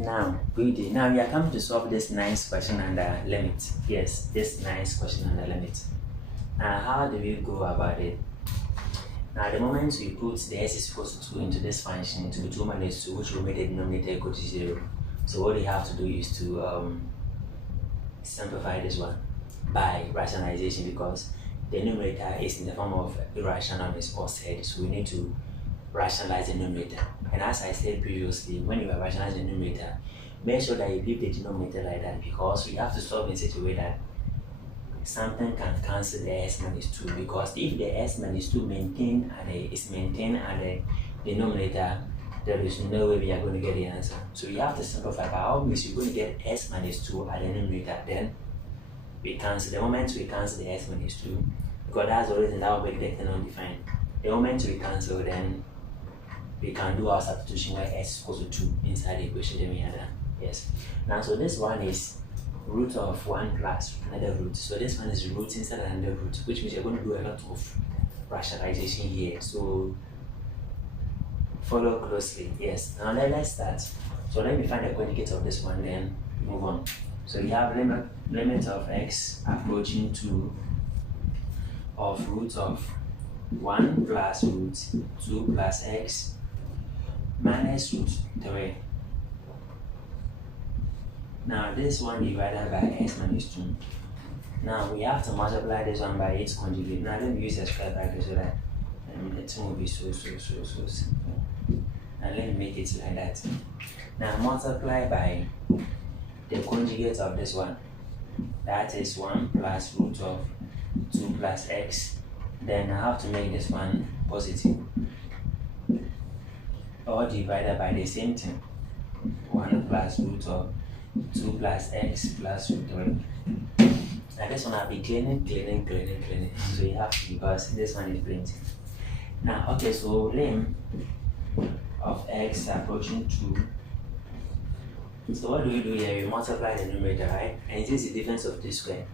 Now, good. Now we are coming to solve this nice question under limit. Yes, this nice question under limit. Now, how do we go about it? Now, the moment we put the s is equal to 2 into this function, to be 2 minus 2, which will make the denominator equal to 0. So what we have to do is to simplify this one by rationalization, because the numerator is in the form of irrationalness or said, so we need to rationalize the numerator. And as I said previously, when you are rationalizing the numerator, make sure that you leave the denominator like that, because we have to solve in such a way that something can cancel the s minus 2, because if the s minus 2 is maintained at the denominator, there is no way we are going to get the answer. So we have to simplify. By all means, you're going to get s minus 2 at the numerator, then we cancel. The moment we cancel the s minus 2, because that's the reason that will make the thing undefined. The moment we cancel, then we can do our substitution where s is equal to 2 inside the equation, then we are done. Yes. Now, so this one is root of 1 plus another root. So this one is root instead of another root, which means you're going to do a lot of rationalization here. So follow closely. Yes. Now let's start. So let me find the conjugate of this one, then move on. So we have limit of x approaching 2 of root of 1 plus root 2 plus x minus root 3. Now this one divided by x minus 2. Now we have to multiply this one by its conjugate. Now let me use a square bracket so that the thing will be so simple. And let me make it like that. Now multiply by the conjugate of this one. That is 1 plus root of 2 plus x. Then I have to make this one positive. Or divided by the same thing. 1 plus root of 2 plus x plus root 3. Now this one I'll be cleaning. So you have to, because this one is printing. Now, okay, so lim of x approaching 2. So what do we do here? We multiply the numerator, right? And this is the difference of this square.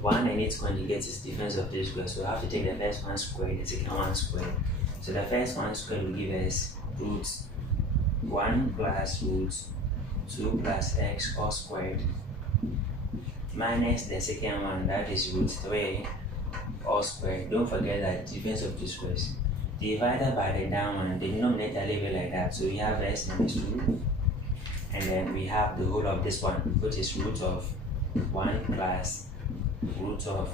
1 and its conjugate is difference of this square. So we have to take the first one squared, the second one squared. So the first one squared will give us root 1 plus root 2 plus x all squared minus the second one, that is root 3 all squared. Don't forget that difference of two squares. Divided by the down one, the denominator leave it like that. So we have s minus 2, and then we have the whole of this one, which is root of 1 plus root of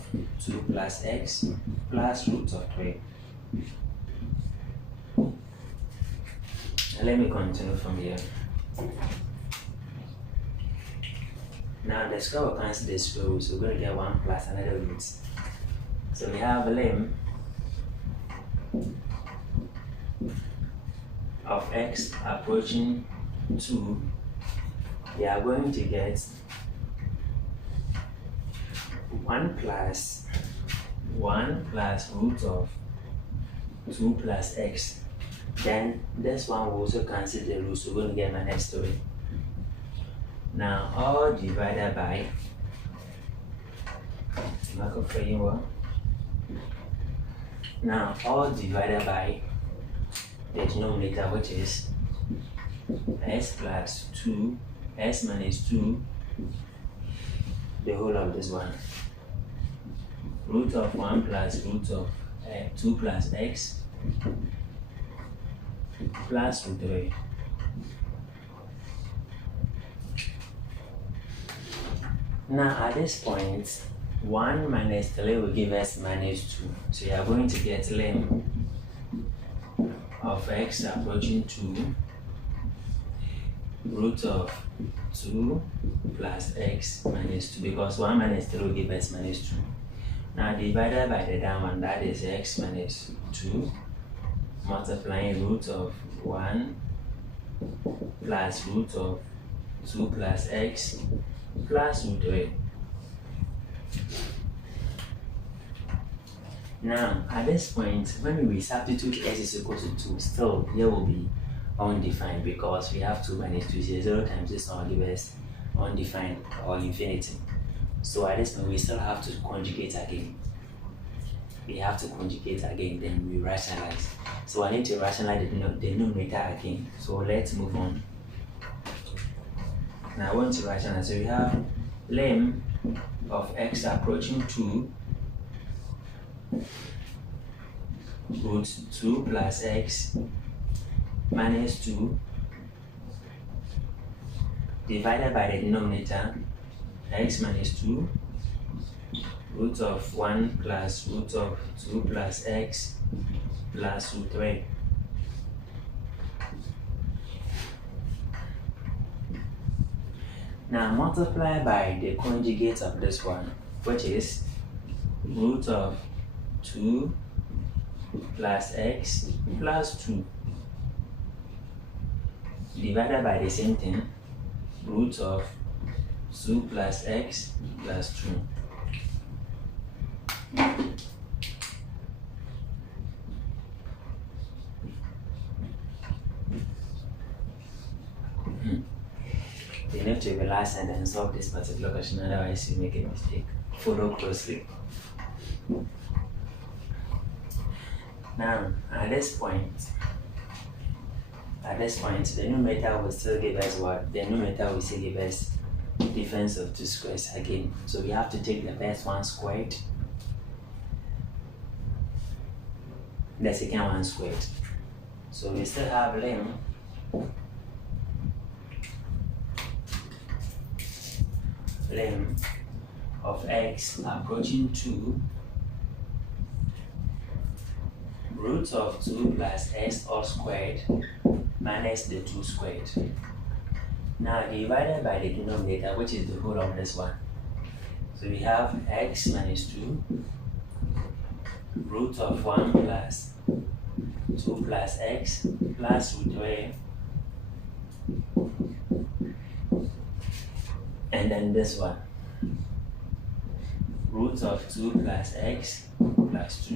2 plus x plus root of 3. And let me continue from here. Now the square will cancel the square root, so we're going to get 1 plus another root. So we have a lim of x approaching 2. We are going to get 1 plus root of 2 plus x. Then this one will also cancel the root, so we're going to get minus 3. Now all divided by the denominator, which is s plus 2, s minus 2, the whole of this one, root of 1 plus root of 2 plus x plus root 3. Now at this point, 1 minus 3 will give us minus 2. So you are going to get lim of x approaching 2 root of 2 plus x minus 2, because 1 minus 3 will give us minus 2. Now divided by the down one, that is x minus 2, multiplying root of 1 plus root of 2 plus x plus root 3. Now at this point, when we substitute s is equal to 2, still here will be undefined, because we have 2 minus 2 here. 0 times this one will give us undefined or infinity. So at this point we still have to conjugate again. Then we rationalize. So I need to rationalize the numerator again. So let's move on. Now I want to rationalize. So we have lim of x approaching 2 root 2 plus x minus 2 divided by the denominator x minus 2 root of 1 plus root of 2 plus x plus root 3. Now multiply by the conjugate of this one, which is root of 2 plus x plus 2 divided by the same thing, root of 2 plus x plus 2. You need to relax and then solve this particular question, otherwise you make a mistake. Follow closely. Now, at this point, the numerator will still give us what? The numerator will still give us difference of two squares again. So we have to take the first one squared, the second one squared. So we still have lim of x approaching 2 root of 2 plus x all squared minus the 2 squared. Now divided by the denominator, which is the whole of this one. So we have x minus 2 root of 1 plus 2 plus x plus root 3, and then this one, root of 2 plus x plus 2.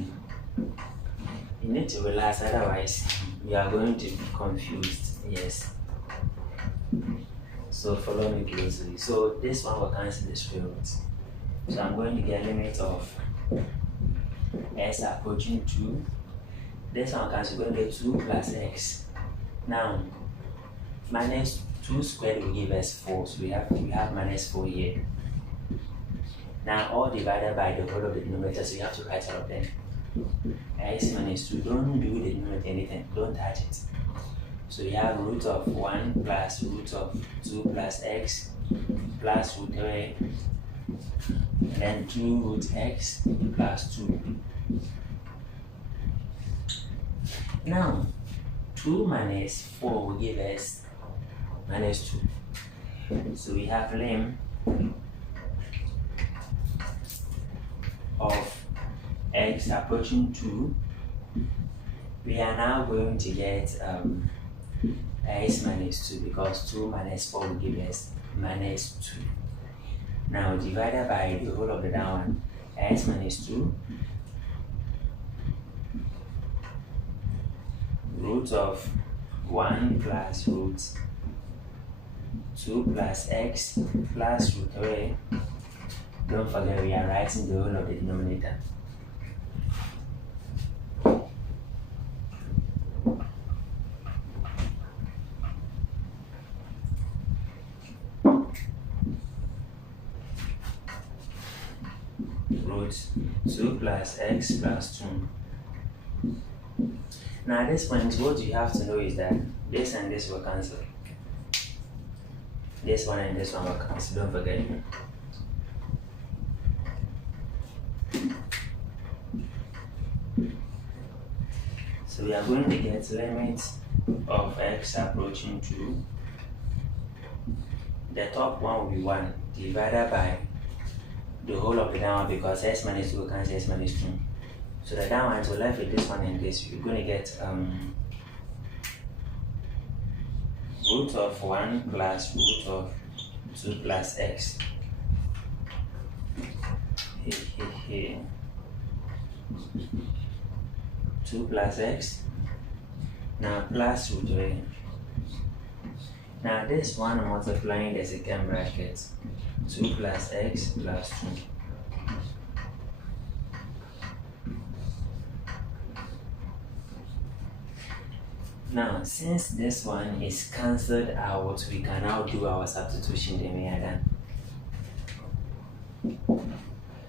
You need to relax, otherwise you are going to be confused. Yes. So follow me closely. So this one will cancel the square root. So I'm going to get a limit of s approaching 2. This one cancel, going to get 2 plus x. Now, minus 2 squared will give us 4. So we have minus 4 here. Now all divided by the whole of the denominator, so you have to write all of them. X minus 2, don't do the denominator anything, don't touch it. So we have root of 1 plus root of 2 plus x plus root 3, and then 2 root x plus 2. Now 2 minus 4 will give us minus 2. So we have lim of x approaching 2. We are now going to get x minus 2, because 2 minus 4 will give us minus 2. Now divided by the whole of the down one, x minus 2 root of 1 plus root 2 plus x plus root 3. Don't forget we are writing the whole of the denominator. Root 2 plus x plus 2. Now at this point, what you have to know is that this and this will cancel. This one and this one will cancel, don't forget. So we are going to get limit of x approaching 2. The top one will be 1 divided by the whole of the down one, because x minus 2 will cancel x minus 2. So the down one, so left with this one and this, you're going to get root of 1 plus root of 2 plus x. 2 plus x. Now plus root 3. Now this one multiplying the second bracket. 2 plus x plus 2. Now, since this one is cancelled out, we can now do our substitution, then we are done.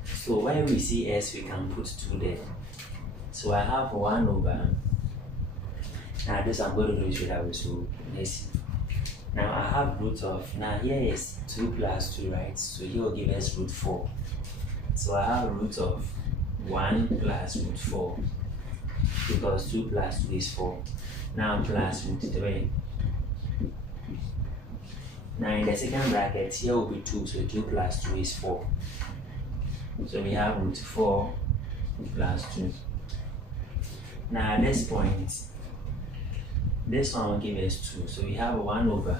So where we see s, we can put 2 there. So I have 1 over, now this I'm going to do it straight away, so let's see. Now I have root of, now here is 2 plus 2, right? So here will give us root 4. So I have root of 1 plus root 4, because 2 plus 2 is 4. Now plus root 3. Now in the second bracket, here will be 2, so 2 plus 2 is 4. So we have root 4 plus 2. Now at this point, this one will give us 2, so we have 1 over.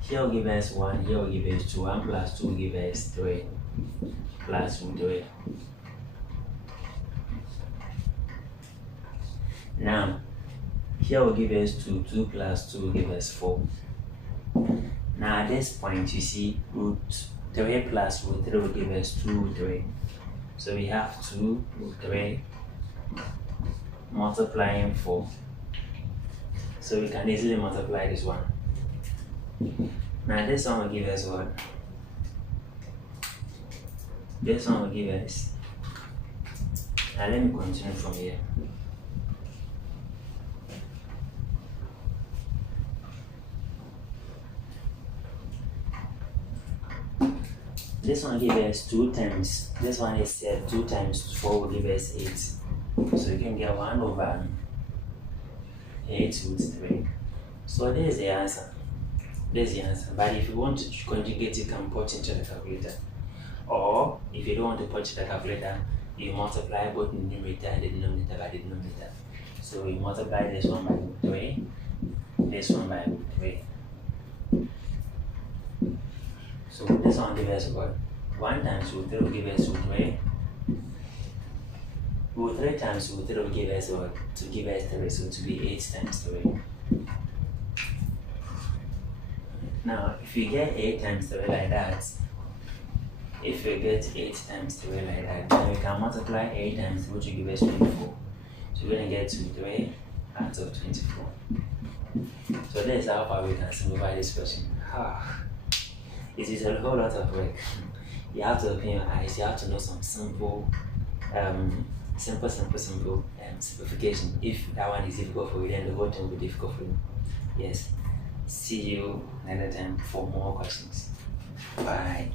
Here will give us 1, here will give us 2. 1 plus 2 will give us 3 plus root 3. Now, here will give us 2, 2 plus 2 will give us 4. Now at this point, you see root 3 plus root 3 will give us 2 root 3. So we have 2 root 3 multiplying 4. So we can easily multiply this one. Now this one will give us what? This one will give us. Now let me continue from here. This one gives us 2 times, this one is 2 times 4 will give us 8. So you can get 1 over 8 root 3. So this is the answer. This is the answer. But if you want to conjugate, you can put into the calculator. Or if you don't want to put into the calculator, you multiply both the numerator and the denominator by the denominator. So you multiply this one by root 3, this one by root 3. So this one gives us what? 1 times root 3 will give us root 3. Root 3 times root 3 will give us what? To give us 3, so to be 8 times 3. Now, if you get 8 times 3 like that, if you get 8 times 3 like that, then we can multiply 8 times 3, which will give us 24. So we're going to get 2 3 out of 24. So this is how far we can simplify this question. It is a whole lot of work. You have to open your eyes, you have to know some simple simplification. If that one is difficult for you, then the whole thing will be difficult for you. Yes. See you another time for more questions. Bye.